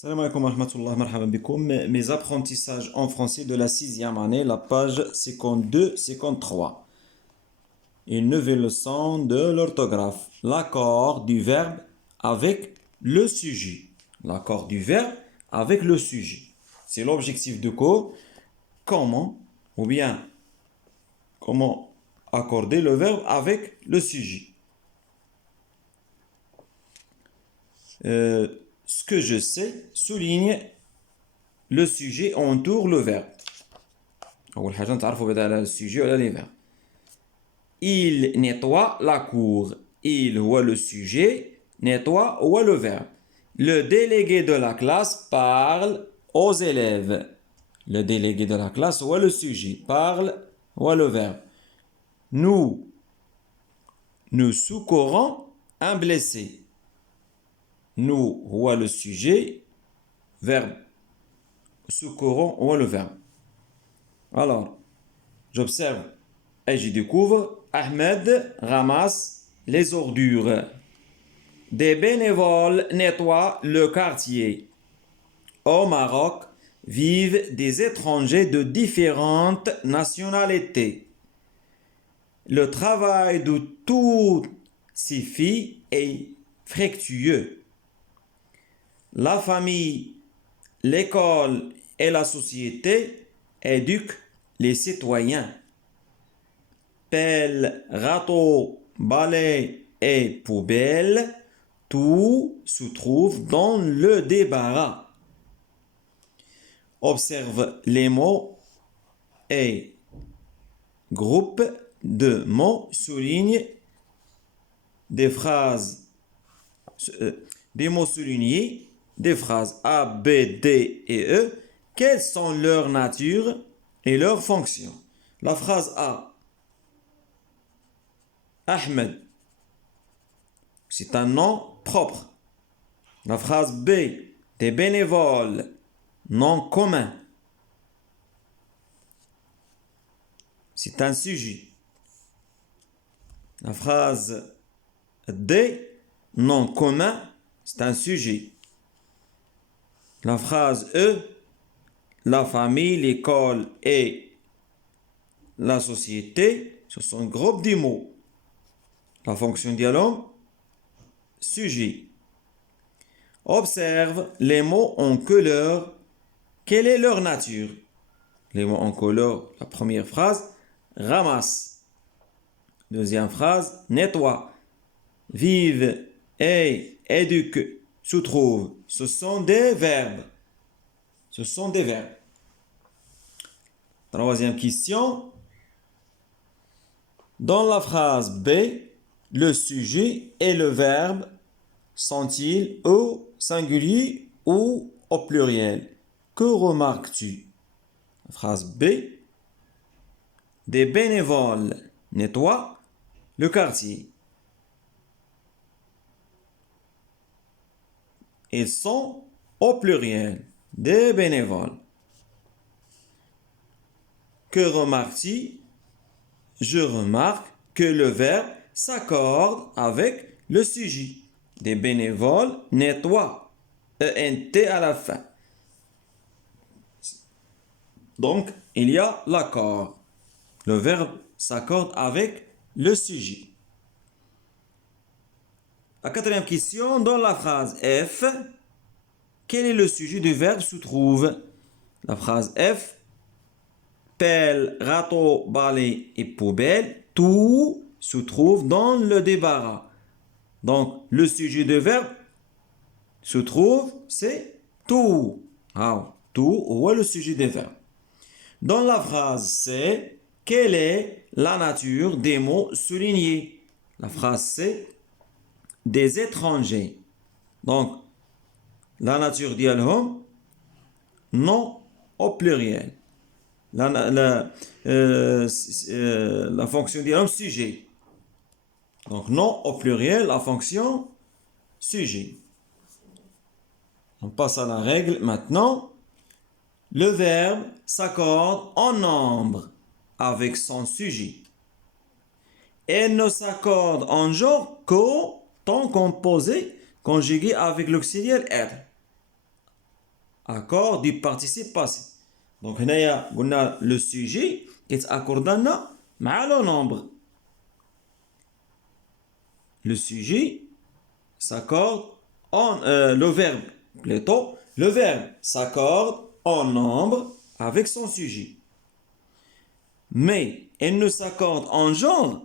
Salam alaikum wa rahmatullah, marhaba bikoum. Mes apprentissages en français de la sixième année, la page 52-53. Une nouvelle leçon de l'orthographe. L'accord du verbe avec le sujet. L'accord du verbe avec le sujet. C'est l'objectif de cours. Comment, ou bien, comment accorder le verbe avec le sujet. Ce que je sais souligne le sujet entoure le verbe. أول حاجة نتعرفوا بعدا على السوجي وعلى les verbes. Il nettoie la cour. Il هو le sujet, nettoie هو le verbe. Le délégué de la classe parle aux élèves. Le délégué de la classe هو le sujet, parle هو le verbe. Nous secourons un blessé. Nous هو le sujet, verbe. Secourons هو le verbe. Alors, j'observe et je découvre Ahmed ramasse les ordures. Des bénévoles nettoient le quartier. Au Maroc vivent des étrangers de différentes nationalités. Le travail de toutes ces filles est fructueux. La famille, l'école et la société éduquent les citoyens. Pelle, râteau, balai et poubelle, tout se trouve dans le débarras. Observe les mots et groupe de mots souligne des phrases, des mots soulignés, des phrases A, B, D et E. Quelles sont leurs natures et leurs fonctions? La phrase A. Ahmed. C'est un nom propre. La phrase B. Des bénévoles. Nom commun. C'est un sujet. La phrase D. Nom commun. C'est un sujet. La phrase E. La famille, l'école et la société, ce sont un groupe de mots. La fonction dialogue, sujet. Observe les mots en couleur. Quelle est leur nature? Les mots en couleur, la première phrase, ramasse. Deuxième phrase, nettoie. Vive et éduque se trouve. Ce sont des verbes. Ce sont des verbes. Troisième question. Dans la phrase B, le sujet et le verbe sont-ils au singulier ou au pluriel? Que remarques-tu? La phrase B. Des bénévoles nettoient le quartier. Ils sont au pluriel. Des bénévoles. Que remarques-tu? Je remarque que le verbe s'accorde avec le sujet. Des bénévoles nettoient. ENT à la fin. Donc, il y a l'accord. Le verbe s'accorde avec le sujet. La quatrième question, dans la phrase F, quel est le sujet du verbe se trouve? La phrase F, pelle, râteau, balai et poubelle, tout se trouve dans le débarras. Donc, le sujet du verbe se trouve, c'est tout. Tout, ou le sujet du verbe. Dans la phrase C, quelle est la nature des mots soulignés? La phrase C, des étrangers. Donc, la nature d'yalhom, non au pluriel. La fonction d'yalhom, sujet. Donc, non au pluriel, la fonction sujet. On passe à la règle maintenant. Le verbe s'accorde en nombre avec son sujet. Elle ne s'accorde en genre qu'au temps composé conjugué avec l'auxiliaire R. accord du participe passé. Donc, on a le sujet qui est accordé مع le nombre. Le sujet s'accorde en le verbe plutôt. Le verbe s'accorde en nombre avec son sujet. Mais elle ne s'accorde en genre.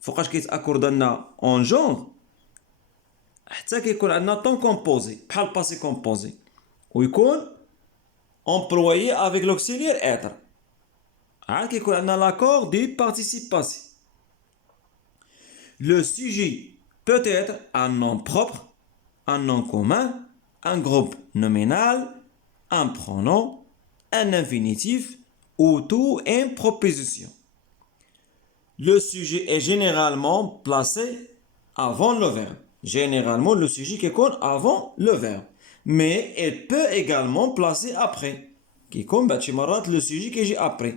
فوقاش كيتاكورد لنا en genre حتى كيكون عندنا طون كومبوزي بحال passé composé ويكون employé avec l'auxiliaire être. عاد كيكون عندنا l'accord du participe passé. Le sujet peut être un nom propre, un nom commun, un groupe nominal, un pronom, un infinitif ou tout une proposition. Le sujet est généralement placé avant le verbe. Généralement, le sujet qui compte avant le verbe. Mais il peut également placer après. Qui compte, le sujet qui est après.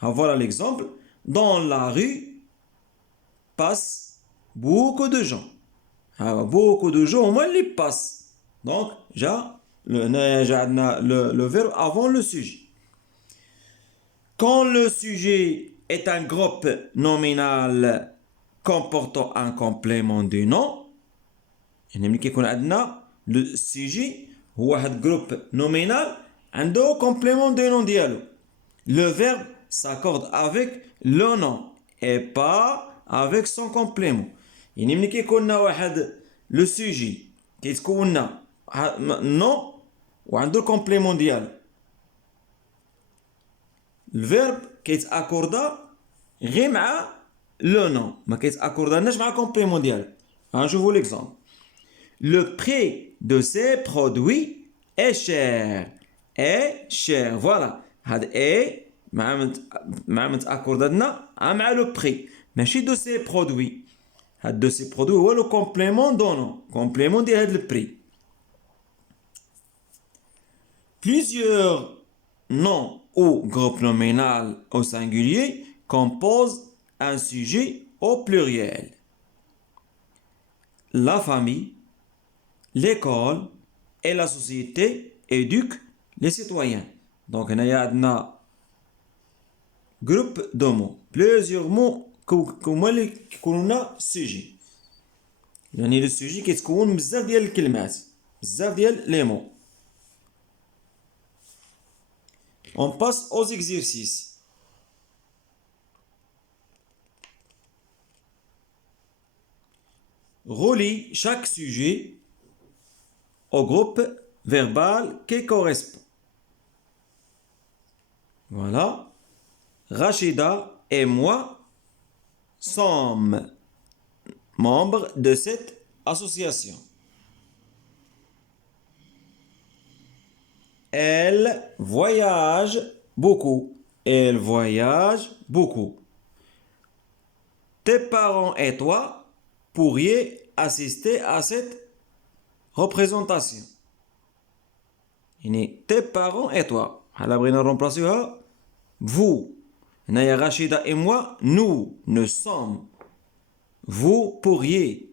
Voilà l'exemple. Dans la rue passent beaucoup de gens. Alors, beaucoup de gens, au moins, ils passent. Donc, j'ai le verbe avant le sujet. Quand le sujet est un groupe nominal comportant un complément du nom, le sujet هو un groupe nominal عنده complément du nom ديالو. Le verbe s'accorde avec le nom et pas avec son complément. يعني ملي كيكون واحد le sujet كيتكون nom وعنده complément ديالو. Le verbe كيتاكوردا غير مع le nom ما كيتاكورداناش مع complément ديالو. Je vous l'exemple. Le prix de ces produits est cher. Est cher. Voilà. هاد est مع متاكوردنا مع le prix. ماشي de ces produits. هاد de ces produits هو le complément du nom. Complément ديال هاد le prix. Plusieurs noms ou groupes nominal au singulier composent un sujet au pluriel. La famille, l'école et la société éduquent les citoyens. Donc, il y a un groupe de mots. Plusieurs mots qui ont sujet. يعني le sujet كيتكون بزاف ديال الكلمات بزاف ديال les mots. On passe aux exercices. Relie chaque sujet au groupe verbal qui correspond. Voilà. Rachida et moi sommes membres de cette association. Elle voyage beaucoup. Elle voyage beaucoup. Tes parents et toi pourriez assister à cette représentation. Tes parents et toi. On remplacer vous. Rachida et moi, nous sommes. Vous pourriez.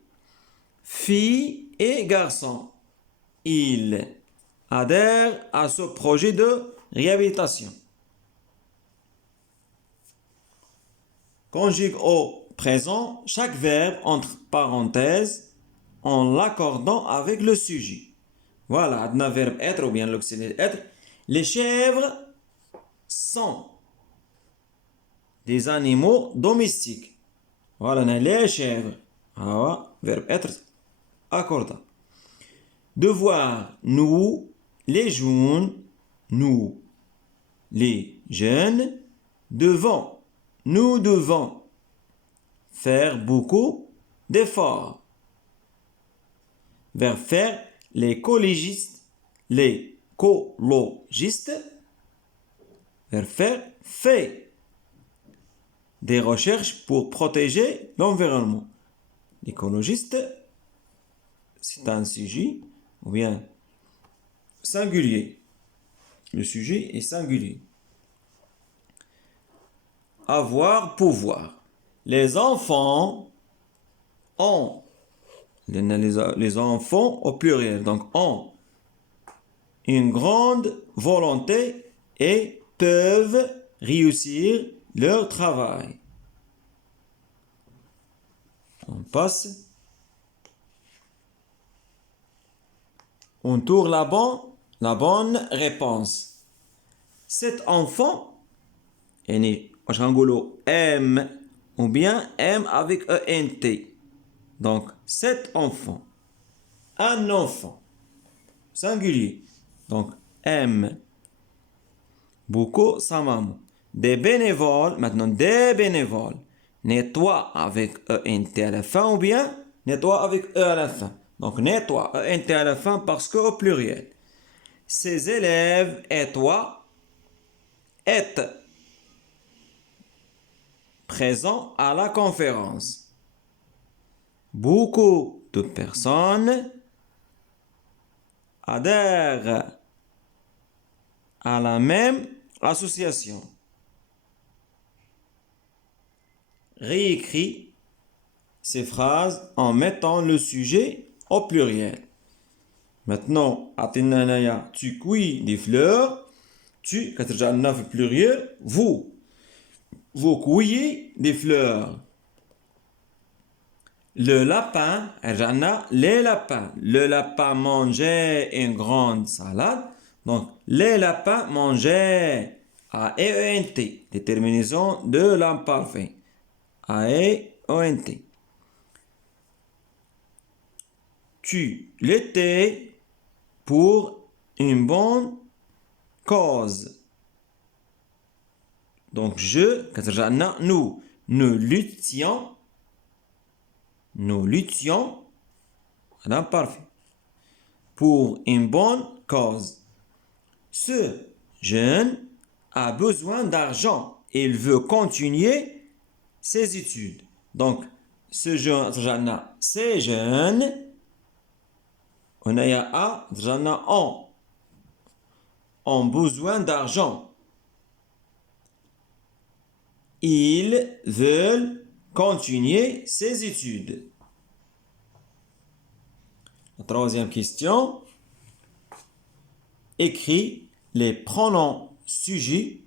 Filles et garçons. Ils adhèrent à ce projet de réhabilitation. Conjugue au présent chaque verbe entre parenthèses en l'accordant avec le sujet. Voilà, le verbe être ou bien l'auxiliaire être. Les chèvres sont des animaux domestiques. Voilà, les chèvres. Verbe être accordé. Devoir, nous, les jeunes, nous, les jeunes, devons, nous devons faire beaucoup d'efforts. Vers faire, les écologistes, vers faire, fait des recherches pour protéger l'environnement. L'écologiste, c'est un sujet ou bien singulier. Le sujet est singulier. Avoir, pouvoir. Les enfants ont. Les enfants au pluriel. Donc, ont une grande volonté et peuvent réussir leur travail. On passe. On tourne la bonne réponse. Cet enfant, aime ou bien aime avec ENT. Donc, cet enfant. Un enfant. Singulier. Donc, aime beaucoup sa maman. Des bénévoles, maintenant des bénévoles. Nettoie avec ENT à la fin ou bien nettoie avec E à la fin. Donc, nettoie ENT à la fin parce que au pluriel. Ses élèves et toi êtes présents à la conférence. Beaucoup de personnes adhèrent à la même association. Réécris ces phrases en mettant le sujet au pluriel. Maintenant, tu cueilles des fleurs. Tu, pluriel, vous cueillez des fleurs. Le lapin, les lapins. Le lapin mangeait une grande salade. Donc, les lapins mangeaient A-E-N-T. Déterminaison de l'imparfait. A-E-O-N-T. Tu l'étais pour une bonne cause. Donc, nous luttions, l'imparfait, pour une bonne cause. Ce jeune a besoin d'argent. Il veut continuer ses études. Donc, ces jeunes on a ont besoin d'argent. Ils veulent continuer ses études. La troisième question. Écris les pronoms sujets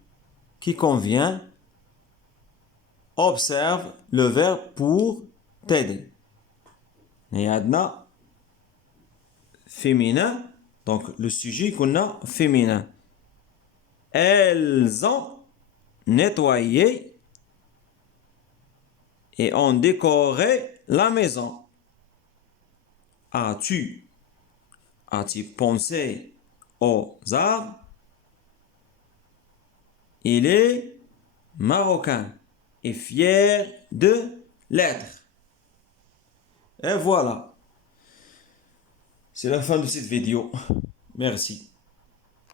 qui conviennent. Observe le verbe pour t'aider. Il y a féminin, donc le sujet qu'on a féminin. Elles ont nettoyé et ont décoré la maison. As-tu pensé aux arbres? Il est marocain et fier de l'être. Et voilà. C'est la fin de cette vidéo. Merci.